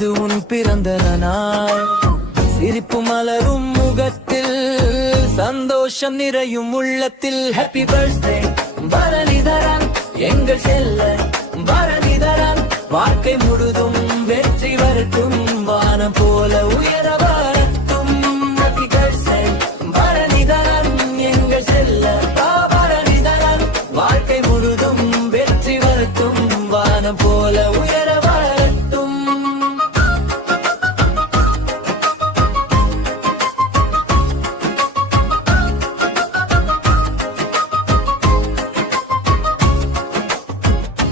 இது உன் பிறந்த நாள். சிரிப்பு மலரும் முகத்தில், சந்தோஷம் நிறையும் உள்ளத்தில். ஹாப்பி பர்த்டே பரணிதரன், எங்கள் செல்ல பரணிதரன். வாழ்க்கை முழுதும் வெற்றி வரட்டும், வானம் போல உயர வரட்டும். ஹாப்பி பர்த்டே பரணிதரன், எங்கள் செல்ல பரணிதரன். வாழ்க்கை முழுதும் வெற்றி வரட்டும், வானம் போல உயர வரட்டும்.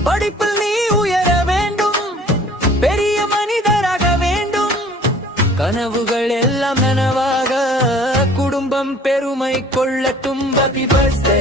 படிப்பில் நீ உயர வேண்டும், பெரிய மனிதராக வேண்டும். கனவுகள் எல்லாம் நனவாக, குடும்பம் பெருமை கொள்ளட்டும். Happy birthday